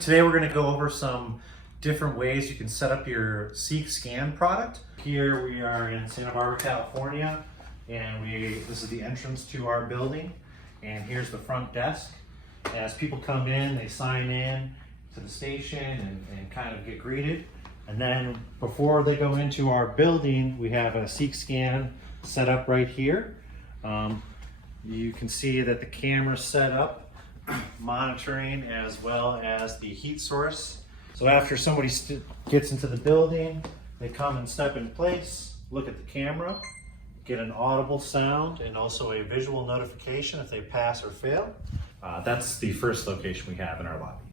Today we're going to go over some different ways you can set up your Seek Scan product. Here we are in Santa Barbara, California, and this is the entrance to our building, and here's the front desk. As people come in, they sign in to the station and kind of get greeted. And then before they go into our building, we have a Seek Scan set up right here. You can see that the camera's set up, monitoring as well as the heat source. So after somebody gets into the building, they come and step in place, look at the camera, get an audible sound and also a visual notification if they pass or fail. That's the first location we have in our lobby.